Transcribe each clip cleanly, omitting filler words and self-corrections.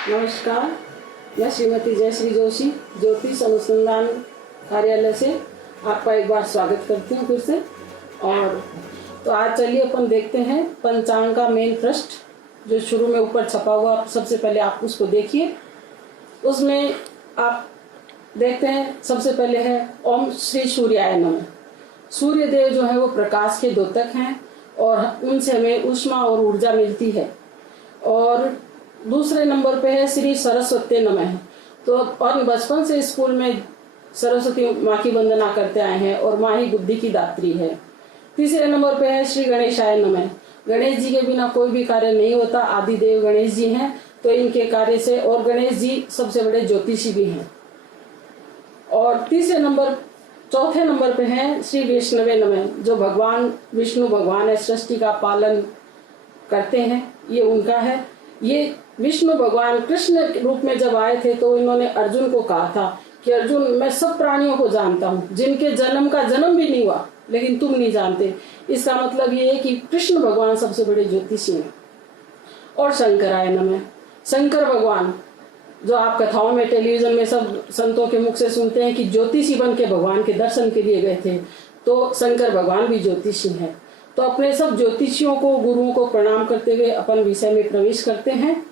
नमस्कार, मैं श्रीमती जयश्री जोशी ज्योतिष अनुसंधान कार्यालय से आपका एक बार स्वागत करती हूँ फिर से। और तो आज चलिए अपन देखते हैं पंचांग का मेन पृष्ठ जो शुरू में ऊपर छपा हुआ। सबसे पहले आप उसको देखिए, उसमें आप देखते हैं सबसे पहले है ओम श्री सूर्याय नमः। सूर्य देव जो है वो प्रकाश के द्योतक हैं और उनसे हमें ऊष्मा और ऊर्जा मिलती है। और दूसरे नंबर पे है श्री सरस्वती नमः। तो और बचपन से स्कूल में सरस्वती माँ की वंदना करते आए हैं और माँ ही बुद्धि की दात्री है। तीसरे नंबर पे है श्री गणेशाय नमः। गणेश जी के बिना कोई भी कार्य नहीं होता। आदि देव गणेश जी हैं, तो इनके कार्य से, और गणेश जी सबसे बड़े ज्योतिषी भी हैं। और चौथे नंबर पे है श्री विष्णवे नमः, जो भगवान विष्णु भगवान है, सृष्टि का पालन करते हैं, ये उनका है। ये विष्णु भगवान कृष्ण रूप में जब आए थे तो इन्होंने अर्जुन को कहा था कि अर्जुन, मैं सब प्राणियों को जानता हूँ, जिनके जन्म का जन्म भी नहीं हुआ, लेकिन तुम नहीं जानते। इसका मतलब ये है कि कृष्ण भगवान सबसे बड़े ज्योतिषी हैं। और शंकराय नमः। शंकर भगवान जो आप कथाओं में, टेलीविजन में सब संतों के मुख से सुनते हैं कि ज्योतिषी बन के भगवान के दर्शन के लिए गए थे, तो शंकर भगवान भी ज्योतिषी हैं। तो अपने सब ज्योतिषियों को, गुरुओं को प्रणाम करते हुए अपन विषय में प्रवेश करते हैं।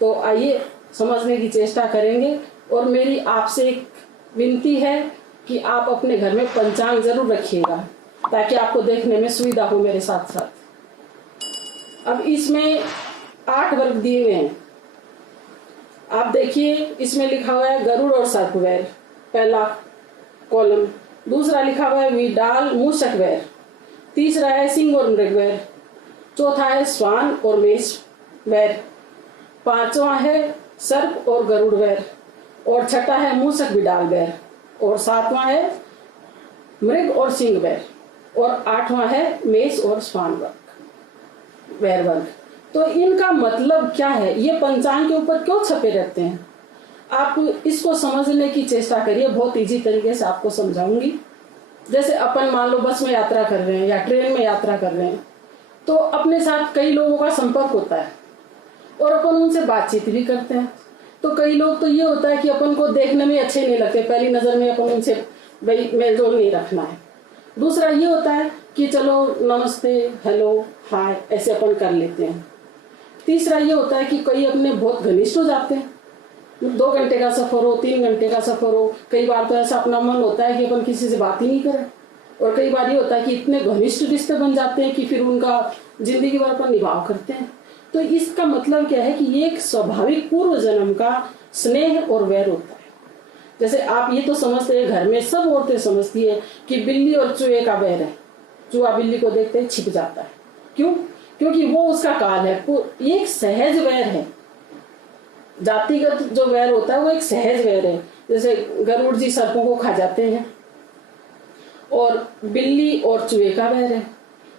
तो आइए समझने की चेष्टा करेंगे। और मेरी आपसे एक विनती है कि आप अपने घर में पंचांग जरूर रखिएगा, ताकि आपको देखने में सुविधा हो मेरे साथ साथ। अब इसमें 8 वर्ग दिए हुए हैं, आप देखिए। इसमें लिखा हुआ है गरुड़ और सर्पवैर, पहला कॉलम। दूसरा लिखा हुआ है विडाल मूषक वैर। तीसरा है सिंह और मृगवैर। चौथा है स्वान और मेष वैर। पांचवा है सर्प और गरुड़ वैर। और छठा है मूषक विडाल वैर। और सातवां है मृग और सिंह वैर। और आठवां है मेष और स्वान वैर वर्ग। तो इनका मतलब क्या है, ये पंचांग के ऊपर क्यों छपे रहते हैं, आप इसको समझने की चेष्टा करिए। बहुत इजी तरीके से आपको समझाऊंगी। जैसे अपन मान लो बस में यात्रा कर रहे हैं या ट्रेन में यात्रा कर रहे हैं, तो अपने साथ कई लोगों का संपर्क होता है और अपन उनसे बातचीत भी करते हैं। तो कई लोग तो ये होता है कि अपन को देखने में अच्छे नहीं लगते, पहली नजर में अपन उनसे भाई मेलजोल नहीं रखना है। दूसरा ये होता है कि चलो नमस्ते, हेलो, हाय, ऐसे अपन कर लेते हैं। तीसरा ये होता है कि कई अपने बहुत घनिष्ठ हो जाते हैं, 2 घंटे का सफर हो, 3 घंटे का सफर हो। कई बार तो ऐसा अपना मन होता है कि अपन किसी से बात ही नहीं करें। और कई बार ये होता है कि इतने घनिष्ठ रिश्ते बन जाते हैं कि फिर उनका जिंदगी भर अपन निभाव करते हैं। तो इसका मतलब क्या है कि ये एक स्वाभाविक पूर्व जन्म का स्नेह और वैर होता है। जैसे आप ये तो समझते हैं, घर में सब औरतें समझती है कि बिल्ली और चूहे का वैर है। चूहा बिल्ली को देखते ही छिप जाता है। क्यों? क्योंकि वो उसका काल है। ये एक सहज वैर है। जातिगत जो वैर होता है वो एक सहज वैर है। जैसे गरुड़ जी सर्पों को खा जाते हैं, और बिल्ली और चूहे का वैर है।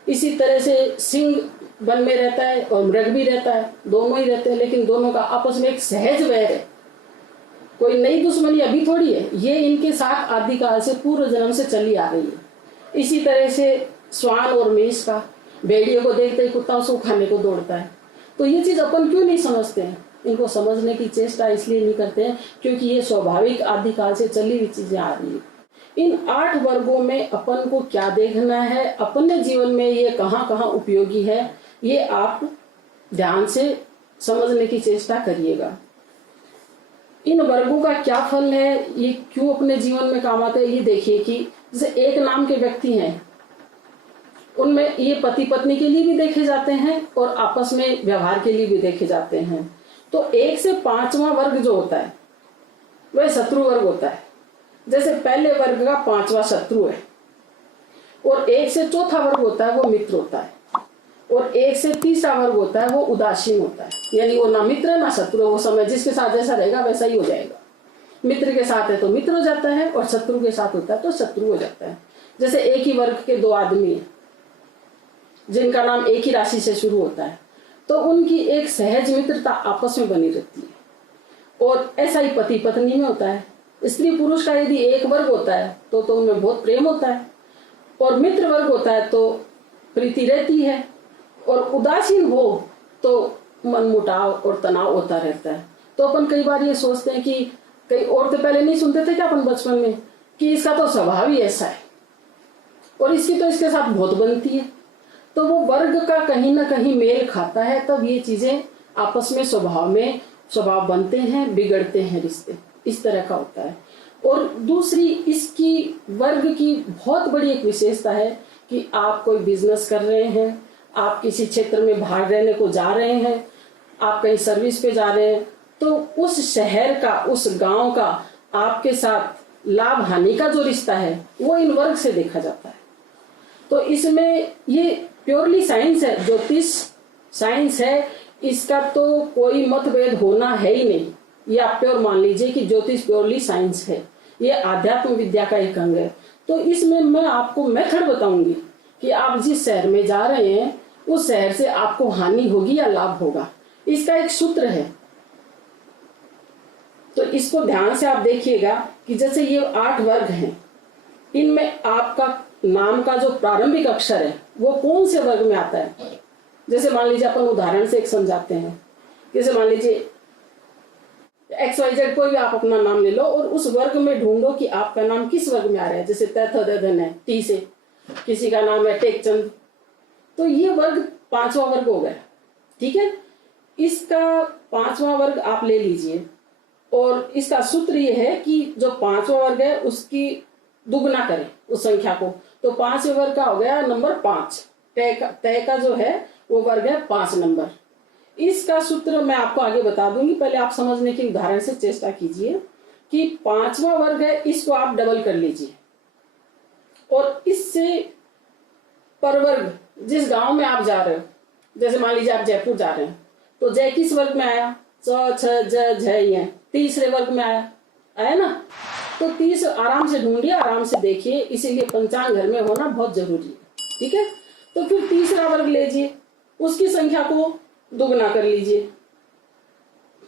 इसी तरह से सिंह वन में रहता है और मृग भी रहता है, दोनों ही रहते हैं, लेकिन दोनों का आपस में एक सहज वैर है। कोई नई दुश्मनी अभी थोड़ी है, ये इनके साथ आदिकाल से, पूर्व जन्म से चली आ रही है। इसी तरह से स्वान और मेष का, भेड़िए को देखते ही कुत्ता उसको खाने को दौड़ता है। तो ये चीज अपन क्यों नहीं समझते हैं, इनको समझने की चेष्टा इसलिए नहीं करते हैं क्योंकि ये स्वाभाविक आदिकाल से चली हुई चीजें आ रही है। इन 8 वर्गों में अपन को क्या देखना है, अपने जीवन में ये कहाँ कहाँ उपयोगी है, ये आप ध्यान से समझने की चेष्टा करिएगा। इन वर्गों का क्या फल है, ये क्यों अपने जीवन में काम आते हैं, ये देखिए कि जैसे एक नाम के व्यक्ति हैं, उनमें ये पति पत्नी के लिए भी देखे जाते हैं और आपस में व्यवहार के लिए भी देखे जाते हैं। तो 1 से 5वां वर्ग जो होता है वह शत्रु वर्ग होता है। जैसे पहले वर्ग का 5वां शत्रु है, और 1 से 4था वर्ग होता है वो मित्र होता है, और 1 से 3रा वर्ग होता है वो उदासीन होता है। यानी वो ना मित्र ना शत्रु, वो समय जिसके साथ जैसा रहेगा वैसा ही हो जाएगा। मित्र के साथ है तो मित्र हो जाता है, और शत्रु के साथ होता है तो शत्रु हो जाता है। जैसे एक ही वर्ग के 2 आदमी है जिनका नाम एक ही राशि से शुरू होता है, तो उनकी एक सहज मित्रता आपस में बनी रहती है। और ऐसा ही पति पत्नी में होता है। स्त्री पुरुष का यदि एक वर्ग होता है तो उनमें बहुत प्रेम होता है, और मित्र वर्ग होता है तो प्रीति रहती है, और उदासीन हो तो मनमुटाव और तनाव होता रहता है। तो तो अपन कई बार ये सोचते हैं कि कई औरतें पहले नहीं सुनते थे क्या अपन बचपन में कि इसका तो स्वभाव ही ऐसा है और इसकी तो इसके साथ बहुत बनती है। तो वो वर्ग का कहीं ना कहीं मेल खाता है, तब ये चीजें आपस में स्वभाव बनते हैं, बिगड़ते हैं रिश्ते, इस तरह का होता है। और दूसरी इसकी वर्ग की बहुत बड़ी एक विशेषता है कि आप कोई बिजनेस कर रहे हैं, आप किसी क्षेत्र में बाहर रहने को जा रहे हैं, आप कहीं सर्विस पे जा रहे हैं, तो उस शहर का, उस गांव का आपके साथ लाभ हानि का जो रिश्ता है वो इन वर्ग से देखा जाता है। तो इसमें ये प्योरली साइंस है, ज्योतिष साइंस है, इसका तो कोई मतभेद होना है ही नहीं। ये आप प्योर मान लीजिए कि ज्योतिष प्योरली साइंस है, ये आध्यात्म विद्या का एक अंग है। तो इसमें मैं आपको मेथड बताऊंगी कि आप जिस शहर में जा रहे हैं उस शहर से आपको हानि होगी या लाभ होगा, इसका एक सूत्र है। तो इसको ध्यान से आप देखिएगा कि जैसे ये 8 वर्ग हैं, इनमें आपका नाम का जो प्रारंभिक अक्षर है वो कौन से वर्ग में आता है। जैसे मान लीजिए अपन उदाहरण से एक समझाते हैं, जैसे मान लीजिए XYZ कोई भी आप अपना नाम ले लो और उस वर्ग में ढूंढो कि आपका नाम किस वर्ग में आ रहा है। जैसे तथन है टी से, किसी का नाम है टेकचंद, तो ये वर्ग 5वां वर्ग हो गया, ठीक है। इसका 5वां वर्ग आप ले लीजिए और इसका सूत्र ये है कि जो 5वां वर्ग है उसकी दुगना करें उस संख्या को, तो 5वें वर्ग का हो गया नंबर 5। तय का जो है वो वर्ग है 5 नंबर। इसका सूत्र मैं आपको आगे बता दूंगी, पहले आप समझने की उदाहरण से चेष्टा कीजिए कि 5वां वर्ग है, इसको आप डबल कर लीजिए और इससे पर वर्ग जिस गांव में आप जा रहे हो, जैसे मान लीजिए आप जयपुर जा रहे हैं, तो जय किस वर्ग में आया, च छ ज झ य, तीसरे वर्ग में आया ना। तो 30 आराम से ढूंढिए, आराम से देखिए, इसीलिए पंचांग घर में होना बहुत जरूरी है, ठीक है। तो फिर तीसरा वर्ग लीजिए, उसकी संख्या को दुगना कर लीजिए,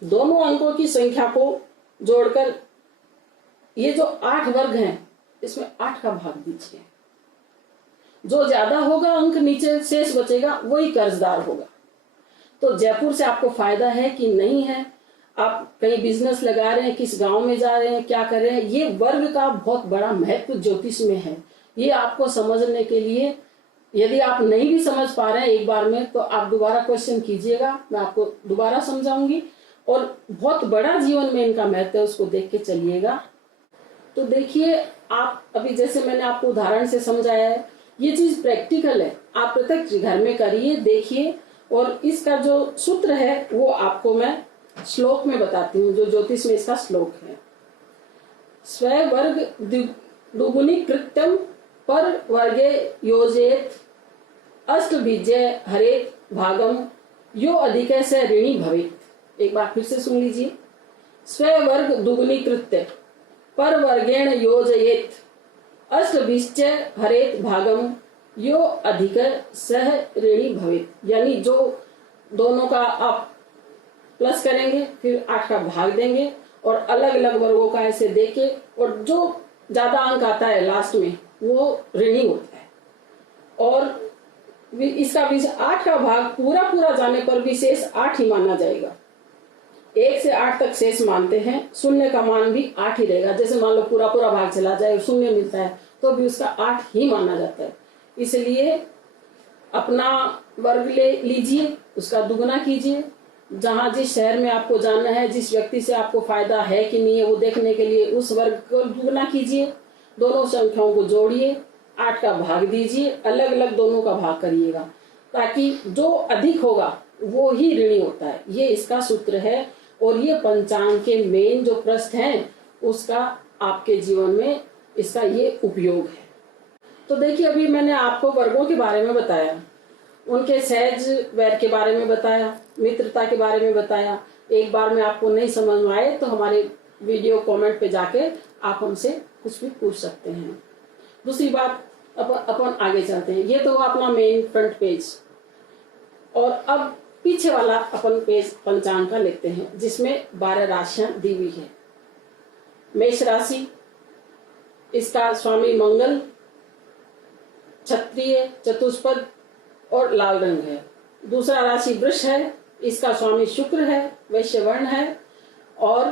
दोनों अंकों की संख्या को जोड़कर ये जो 8 वर्ग हैं इसमें 8 का भाग दीजिए। जो ज्यादा होगा अंक नीचे शेष बचेगा वही कर्जदार होगा। तो जयपुर से आपको फायदा है कि नहीं है, आप कहीं बिजनेस लगा रहे हैं, किस गांव में जा रहे हैं, क्या कर रहे हैं, ये वर्ग का बहुत बड़ा महत्व ज्योतिष में है। ये आपको समझने के लिए, यदि आप नहीं भी समझ पा रहे हैं एक बार में, तो आप दोबारा क्वेश्चन कीजिएगा, मैं आपको दोबारा समझाऊंगी। और बहुत बड़ा जीवन में इनका महत्व है, उसको देख के चलिएगा। तो देखिए, आप अभी जैसे मैंने आपको उदाहरण से समझाया है, ये चीज प्रैक्टिकल है, आप प्रत्यक्ष घर में करिए, देखिए। और इसका जो सूत्र है वो आपको मैं श्लोक में बताती हूँ, जो ज्योतिष में इसका श्लोक है। स्व वर्ग दुगुनी कृत्यम पर वर्गे योजेत अष्टबीजय हरेत भागम यो अधिक से ऋणी भवेत। एक बार फिर से सुन लीजिए। स्व वर्ग दुगुनी कृत्य पर वर्गेण योजयेत अष्टबीजय हरेत भागम यो अधिक सह ऋणी भवेत। यानी जो दोनों का आप प्लस करेंगे, फिर 8 का भाग देंगे और अलग अलग वर्गों का ऐसे देके, और जो ज्यादा अंक आता है लास्ट में वो ऋणी होता है। और इसका 8 का भाग पूरा जाने पर भी शेष 8 ही माना जाएगा। 1 से 8 तक शेष मानते हैं, शून्य का मान भी 8 ही रहेगा। जैसे मान लो पूरा भाग चला जाए और शून्य मिलता है तो भी उसका 8 ही माना जाता है। इसलिए अपना वर्ग ले लीजिए, उसका दुगना कीजिए। जहां जिस शहर में आपको जाना है, जिस व्यक्ति से आपको फायदा है कि नहीं है वो देखने के लिए उस वर्ग को दुगना कीजिए, दोनों संख्याओं को जोड़िए, 8 का भाग दीजिए, अलग अलग दोनों का भाग करिएगा, ताकि जो अधिक होगा वो ही ऋणी होता है। ये इसका सूत्र है और ये पंचांग के मेन जो प्रश्न हैं उसका आपके जीवन में इसका ये उपयोग है। तो देखिए, अभी मैंने आपको वर्गों के बारे में बताया, उनके सहज वैर के बारे में बताया, मित्रता के बारे में बताया। एक बार में आपको नहीं समझ में आए तो हमारे वीडियो कमेंट पे जाके आप हमसे कुछ भी पूछ सकते हैं। दूसरी बात, अपन आगे चलते हैं। ये तो अपना मेन फ्रंट पेज, और अब पीछे वाला अपन पेज पंचांग का लेते हैं, जिसमें 12 राशियां दी हुई है। मेष राशि, इसका स्वामी मंगल, क्षत्रिय, चतुष्पद और लाल रंग है। दूसरा राशि वृष है, इसका स्वामी शुक्र है, वैश्य वर्ण है। और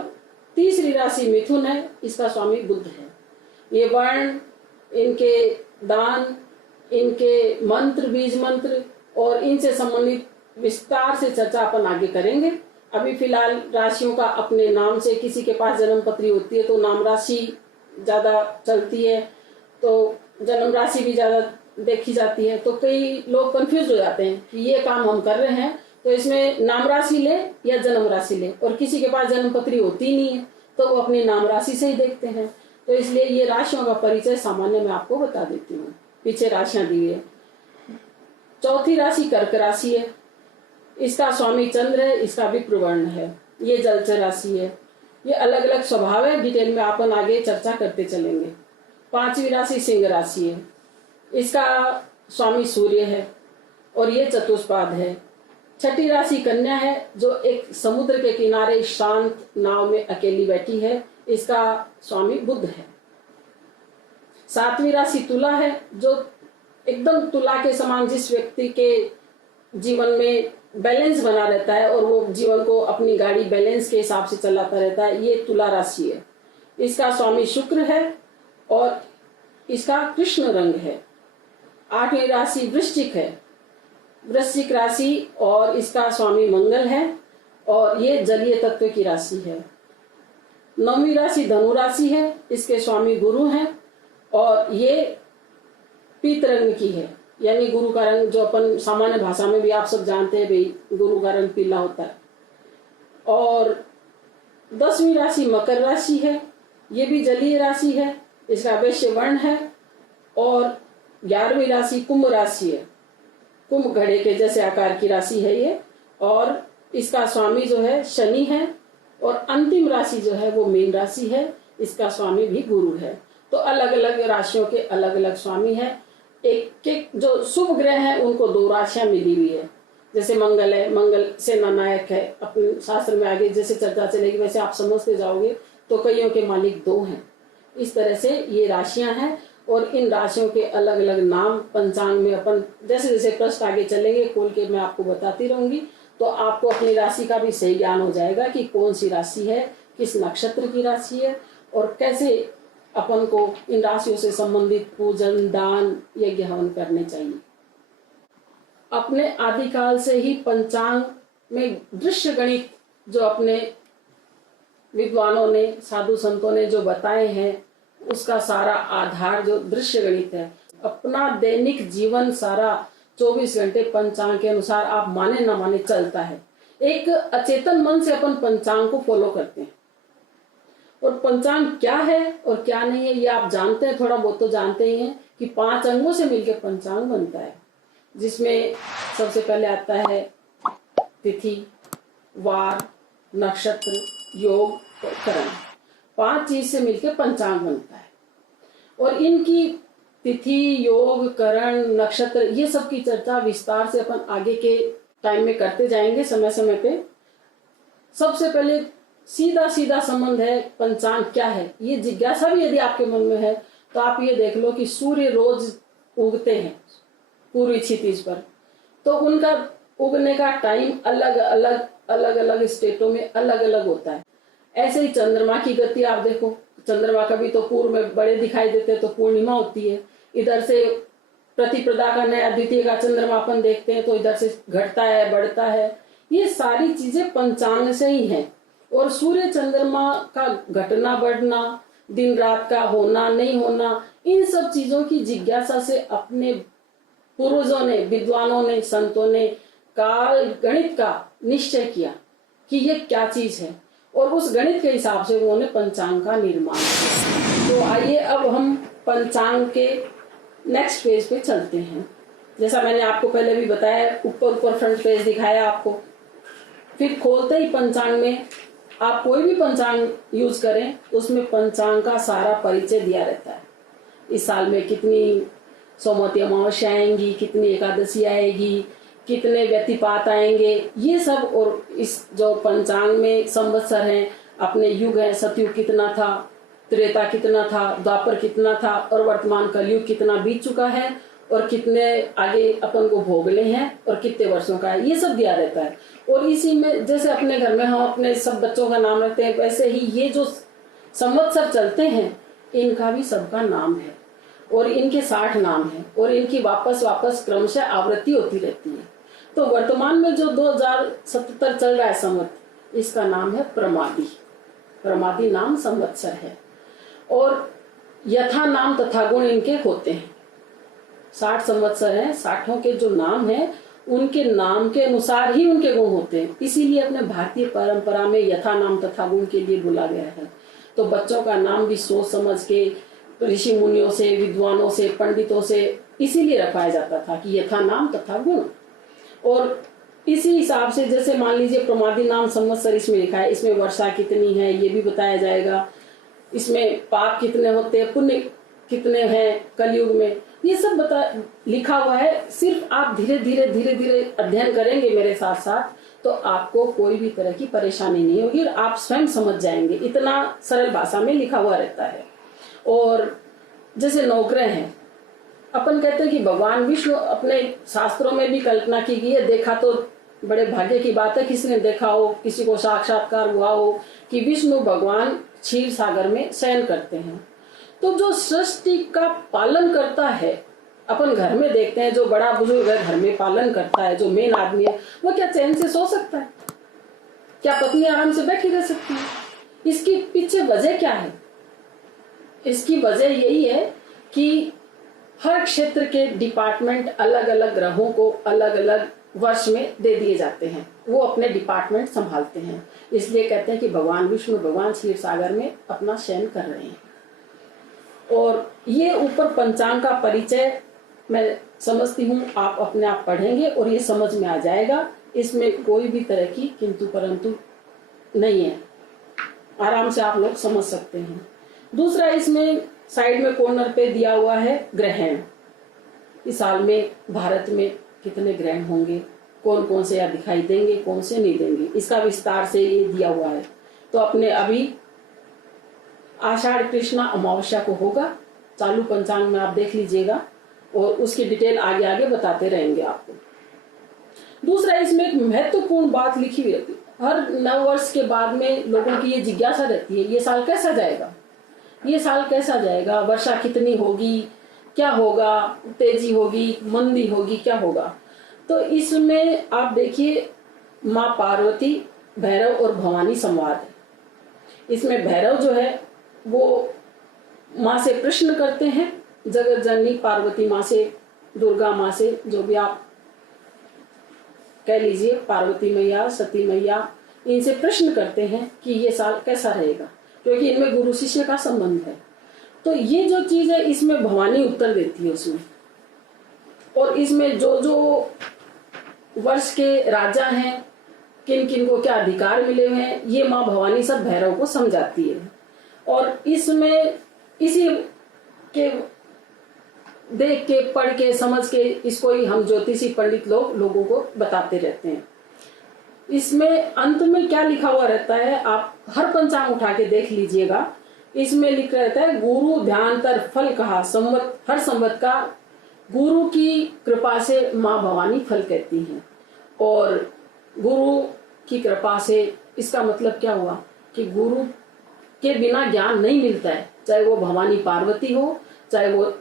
तीसरी राशि मिथुन है, इसका स्वामी बुध है। ये वर्ण, इनके दान, इनके मंत्र, बीज मंत्र और इनसे संबंधित विस्तार से चर्चा अपन आगे करेंगे। अभी फिलहाल राशियों का अपने नाम से, किसी के पास जन्म पत्री होती है तो नाम राशि ज्यादा चलती है, तो जन्म राशि भी ज्यादा देखी जाती है। तो कई लोग कंफ्यूज हो जाते हैं कि ये काम हम कर रहे हैं तो इसमें नाम राशि ले या जन्म राशि ले, और किसी के पास जन्म पत्री होती नहीं है तो वो अपनी नाम राशि से ही देखते हैं। तो इसलिए ये राशियों का परिचय सामान्य मैं आपको बता देती हूँ, पीछे राशियां दी है। चौथी राशि कर्क राशि है, इसका स्वामी चंद्र है, इसका विप्र वर्ण है, ये जलचर राशि है। ये अलग अलग स्वभाव है, डिटेल में अपन आगे चर्चा करते चलेंगे। पांचवी राशि सिंह राशि है, इसका स्वामी सूर्य है और ये चतुष्पाद है। छठी राशि कन्या है, जो एक समुद्र के किनारे शांत नाव में अकेली बैठी है, इसका स्वामी बुध है। सातवीं राशि तुला है, जो एकदम तुला के समान जिस व्यक्ति के जीवन में बैलेंस बना रहता है और वो जीवन को, अपनी गाड़ी बैलेंस के हिसाब से चलाता रहता है, ये तुला राशि है। इसका स्वामी शुक्र है और इसका कृष्ण रंग है। आठवीं राशि वृश्चिक है, वृश्चिक राशि और इसका स्वामी मंगल है और ये जलीय तत्व की राशि है। नौवीं राशि धनु राशि है, इसके स्वामी गुरु हैं और ये पीत रंग की है, यानी गुरु का रंग जो अपन सामान्य भाषा में भी आप सब जानते हैं भाई, गुरु का रंग पीला होता है। और 10वीं राशि मकर राशि है, ये भी जलीय राशि है, इसका वैश्य वर्ण है। और 11वीं राशि कुंभ राशि है, कुंभ घड़े के जैसे आकार की राशि है ये, और इसका स्वामी जो है शनि है। और अंतिम राशि जो है वो मीन राशि है, इसका स्वामी भी गुरु है। तो अलग अलग राशियों के अलग अलग स्वामी है। एक एक जो शुभ ग्रह हैं उनको 2 राशियां मिली हुई है, जैसे मंगल है, मंगल सेना नायक है। अपने शास्त्र में आगे जैसे चर्चा चलेगी वैसे आप समझते जाओगे, तो कईयों के मालिक 2 हैं। इस तरह से ये राशियां हैं और इन राशियों के अलग अलग नाम पंचांग में अपन जैसे जैसे प्रश्न आगे चलेंगे खोल के मैं आपको बताती रहूंगी, तो आपको अपनी राशि का भी सही ज्ञान हो जाएगा कि कौन सी राशि है, किस नक्षत्र की राशि है और कैसे अपन को इन राशियों से संबंधित पूजन, दान, यज्ञ हवन करने चाहिए। अपने आदिकाल से ही पंचांग में दृश्य गणित जो अपने विद्वानों ने, साधु संतों ने जो बताए हैं, उसका सारा आधार जो दृश्य गणित है। अपना दैनिक जीवन सारा 24 घंटे पंचांग के अनुसार आप माने ना माने चलता है। एक अचेतन मन से अपन पंचांग को फॉलो करते हैं। और पंचांग क्या है और क्या नहीं है ये आप जानते हैं, थोड़ा बहुत तो जानते ही हैं कि 5 अंगों से मिलकर पंचांग बनता है, जिसमें सबसे पहले आता है तिथि, वार, नक्षत्र, योग और करण। 5 चीज से मिलकर पंचांग बनता है। और इनकी तिथि, योग, करण, नक्षत्र, ये सब की चर्चा विस्तार से अपन आगे के टाइम में करते जाएंगे समय समय पे। सबसे पहले सीधा सीधा संबंध है पंचांग क्या है, ये जिज्ञासा भी यदि आपके मन में है तो आप ये देख लो कि सूर्य रोज उगते हैं पूर्वी क्षितिज पर, तो उनका उगने का टाइम अलग अलग स्टेटों में अलग अलग होता है। ऐसे ही चंद्रमा की गति आप देखो, चंद्रमा कभी तो पूर्व में बड़े दिखाई देते हैं तो पूर्णिमा होती है, इधर से प्रतिपदा का नया द्वितीय का चंद्रमा अपन देखते हैं तो इधर से घटता है, बढ़ता है। ये सारी चीजें पंचांग से ही हैं। और सूर्य चंद्रमा का घटना बढ़ना, दिन रात का होना नहीं होना, इन सब चीजों की जिज्ञासा से अपने पूर्वजों ने, विद्वानों ने, संतों ने काल गणित का निश्चय किया कि ये क्या चीज है और उस गणित के हिसाब से उन्होंने पंचांग का निर्माण किया। तो आइए अब हम पंचांग के नेक्स्ट पेज पे चलते हैं। जैसा मैंने आपको पहले भी बताया, ऊपर फ्रंट पेज दिखाया आपको, फिर खोलते ही पंचांग में आप कोई भी पंचांग यूज करें उसमें पंचांग का सारा परिचय दिया रहता है। इस साल में कितनी सोमवती अमावस्या आएंगी, कितनी एकादशी आएगी, कितने व्यतिपात आएंगे, ये सब। और इस जो पंचांग में संवत्सर हैं, अपने युग है, सतयुग कितना था, त्रेता कितना था, द्वापर कितना था और वर्तमान कलयुग कितना बीत चुका है और कितने आगे अपन को भोगने हैं और कितने वर्षों का है, ये सब दिया रहता है। और इसी में जैसे अपने घर में हम अपने सब बच्चों का नाम रखते हैं, वैसे ही ये जो संवत्सर चलते हैं इनका भी सबका नाम है और इनके 60 नाम है और इनकी वापस वापस क्रमशः आवृत्ति होती रहती है। तो वर्तमान में जो 2077 चल रहा है संवत, इसका नाम है प्रमादी। प्रमादी नाम संवत्सर है और यथा नाम तथा गुण इनके होते हैं। 60 संवत्सर हैं, 60 के जो नाम हैं उनके नाम के अनुसार ही उनके गुण होते हैं। इसीलिए अपने भारतीय परंपरा में यथा नाम तथा गुण के लिए बोला गया है। तो बच्चों का नाम भी सोच समझ के ऋषि मुनियों से, विद्वानों से, पंडितों से इसीलिए रखवाया जाता था कि यथा नाम तथा गुण। और इसी हिसाब से जैसे मान लीजिए प्रमादी नाम संवत्सर इसमें लिखा है, इसमें वर्षा कितनी है ये भी बताया जाएगा, इसमें पाप कितने होते हैं, पुण्य कितने हैं कलयुग में, ये सब लिखा हुआ है। सिर्फ आप धीरे धीरे अध्ययन करेंगे मेरे साथ साथ तो आपको कोई भी तरह की परेशानी नहीं होगी और आप स्वयं समझ जाएंगे। इतना सरल भाषा में लिखा हुआ रहता है। और जैसे नवग्रह हैं, अपन कहते हैं कि भगवान विष्णु, अपने शास्त्रों में भी कल्पना की गई है, देखा तो बड़े भाग्य की बात है किसी ने देखा हो, किसी को साक्षात्कार हुआ हो कि विष्णु भगवान क्षीर सागर में शयन करते हैं। तो जो सृष्टि का पालन करता है, अपन घर में देखते हैं जो बड़ा बुजुर्ग है घर में पालन करता है, जो मेन आदमी है, वो क्या चैन से सो सकता है? क्या पत्नी आराम से बैठी रह सकती है? इसकी पीछे वजह क्या है? इसकी वजह यही है कि हर क्षेत्र के डिपार्टमेंट अलग अलग ग्रहों को अलग अलग वर्ष में दे दिए जाते हैं, वो अपने डिपार्टमेंट संभालते हैं। इसलिए कहते हैं कि भगवान विष्णु भगवान क्षीर सागर में अपना शयन कर रहे हैं। और ये ऊपर पंचांग का परिचय मैं समझती हूँ आप अपने आप पढ़ेंगे और ये समझ में आ जाएगा। इसमें कोई भी तरह की किंतु परंतु नहीं है, आराम से आप लोग समझ सकते हैं। दूसरा, इसमें साइड में कॉर्नर पे दिया हुआ है ग्रहण। इस साल में भारत में कितने ग्रहण होंगे, कौन कौन से या दिखाई देंगे, कौन से नहीं देंगे, इसका विस्तार से ये दिया हुआ है। तो अपने अभी आषाढ़ कृष्णा अमावस्या को होगा, चालू पंचांग में आप देख लीजिएगा और उसकी डिटेल आगे आगे बताते रहेंगे आपको। दूसरा, इसमें एक महत्वपूर्ण बात लिखी हुई रहती है। हर नव वर्ष के बाद में लोगों की ये जिज्ञासा रहती है, ये साल कैसा जाएगा, ये साल कैसा जाएगा, वर्षा कितनी होगी, क्या होगा, तेजी होगी, मंदी होगी, क्या होगा। तो इसमें आप देखिए माँ पार्वती, भैरव और भवानी संवाद है। इसमें भैरव जो है वो माँ से प्रश्न करते हैं, जगत जननी पार्वती माँ से, दुर्गा माँ से, जो भी आप कह लीजिए, पार्वती मैया, सती मैया, इनसे प्रश्न करते हैं कि ये साल कैसा रहेगा, क्योंकि इनमें गुरु शिष्य का संबंध है। तो ये जो चीज है इसमें भवानी उत्तर देती है उसमें। और इसमें जो जो वर्ष के राजा हैं, किन किन को क्या अधिकार मिले हुए हैं, ये माँ भवानी सब भैरव को समझाती है। और इसमें इसी के देख के, पढ़ के, समझ के इसको ही हम ज्योतिषी पंडित लोगों को बताते रहते हैं। इसमें अंत में क्या लिखा हुआ रहता है, आप हर पंचांग उठा के देख लीजिएगा। इसमें लिखा रहता है गुरु ध्यानतर फल कहा, संवत हर संवत का गुरु की कृपा से माँ भवानी फल कहती हैं। और गुरु की कृपा से इसका मतलब क्या हुआ कि गुरु के बिना ज्ञान नहीं मिलता है, चाहे वो भवानी पार्वती हो, चाहे वो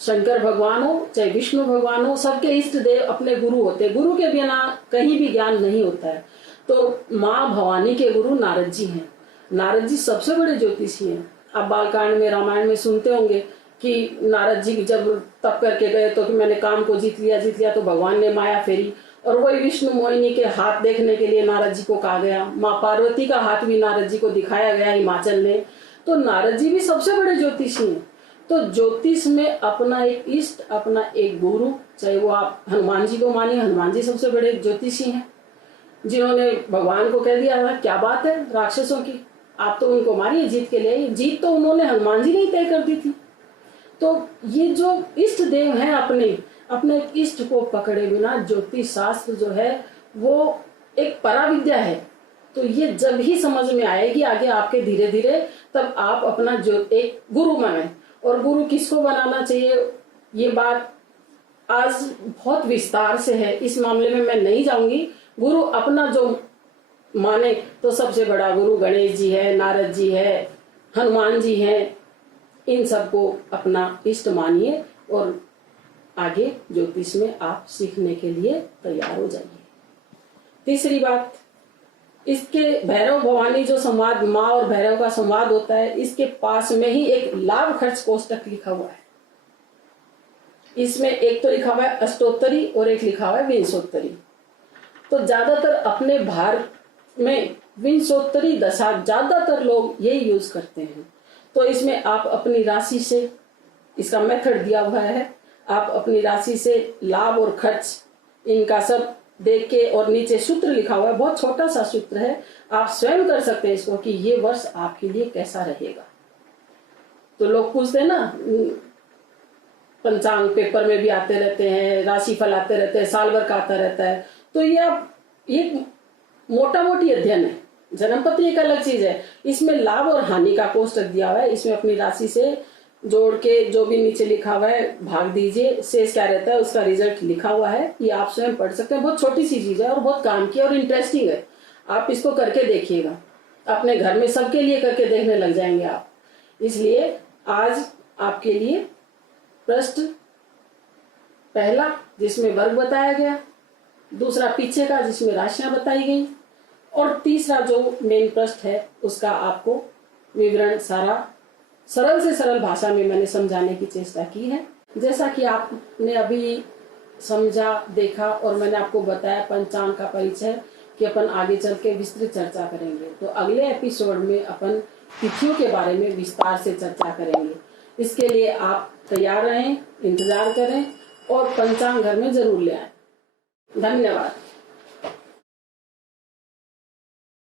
शंकर भगवान हो, चाहे विष्णु भगवान हो, सबके इष्ट देव अपने गुरु होते हैं। गुरु के बिना कहीं भी ज्ञान नहीं होता है। तो माँ भवानी के गुरु नारद जी हैं। नारद जी सबसे बड़े ज्योतिषी हैं। आप बालकांड में, रामायण में सुनते होंगे कि नारद जी जब तप करके गए तो कि मैंने काम को जीत लिया, तो भगवान ने माया फेरी और वही विष्णु मोहिनी के हाथ देखने के लिए नारद जी को कहा गया। माँ पार्वती का हाथ भी नारद जी को दिखाया गया हिमाचल में। तो नारद जी भी सबसे बड़े ज्योतिषी हैं। तो ज्योतिष में अपना एक इष्ट, अपना एक गुरु, चाहे वो आप हनुमान जी को मानिए, हनुमान जी सबसे बड़े ज्योतिषी हैं, जिन्होंने भगवान को कह दिया था क्या बात है राक्षसों की, आप तो उनको मारिए जीत के लिए। जीत तो उन्होंने हनुमान जी ने ही तय कर दी थी। तो ये जो इष्ट देव हैं, अपने इष्ट को पकड़े बिना ज्योतिष शास्त्र जो है वो एक पराविद्या है। तो ये जब ही समझ में आएगी आगे आपके धीरे धीरे, तब आप अपना जो एक गुरु माने। और गुरु किसको बनाना चाहिए, ये बात आज बहुत विस्तार से है, इस मामले में मैं नहीं जाऊंगी। गुरु अपना जो माने तो सबसे बड़ा गुरु गणेश जी है, नारद जी है, हनुमान जी हैं, इन सबको अपना इष्ट मानिए और आगे ज्योतिष में आप सीखने के लिए तैयार हो जाइए। तीसरी बात, इसके भैरव भवानी जो संवाद, माँ और भैरव का संवाद होता है, इसके पास में ही एक लाभ खर्च कोष्टक लिखा हुआ है। इसमें एक तो लिखा हुआ है अष्टोत्तरी और एक लिखा हुआ है विंशोत्तरी। तो ज्यादातर अपने भारत में विंशोत्तरी दशा ज्यादातर लोग यही यूज करते हैं। तो इसमें आप अपनी राशि से, इसका मेथड दिया हुआ है, आप अपनी राशि से लाभ और खर्च इनका सब देख के, और नीचे सूत्र लिखा हुआ है, बहुत छोटा सा सूत्र है, आप स्वयं कर सकते हैं इसको कि ये वर्ष आपके लिए कैसा रहेगा। तो लोग पूछते हैं ना, पंचांग पेपर में भी आते रहते हैं, राशिफल आते रहते हैं, साल भर का आता रहता है। तो ये आप एक मोटा मोटी अध्ययन है, जन्मपत्री एक अलग चीज है। इसमें लाभ और हानि का कोष्टक दिया हुआ है, इसमें अपनी राशि से जोड़ के जो भी नीचे लिखा हुआ है भाग दीजिए, शेष क्या रहता है उसका रिजल्ट लिखा हुआ है। ये आप स्वयं पढ़ सकते हैं, बहुत छोटी सी चीज है और बहुत काम की और इंटरेस्टिंग है। आप इसको करके देखिएगा, अपने घर में सबके लिए करके देखने लग जाएंगे आप। इसलिए आज आपके लिए प्रश्न पहला जिसमें वर्ग बताया गया, दूसरा पीछे का जिसमें राशियां बताई गई, और तीसरा जो मेन प्रश्न है उसका आपको विवरण सारा सरल से सरल भाषा में मैंने समझाने की चेष्टा की है। जैसा कि आपने अभी समझा, देखा और मैंने आपको बताया पंचांग का परिचय कि अपन आगे चल के विस्तृत चर्चा करेंगे। तो अगले एपिसोड में अपन तिथियों के बारे में विस्तार से चर्चा करेंगे। इसके लिए आप तैयार रहें, इंतजार करें और पंचांग घर में जरूर ले आएं। धन्यवाद।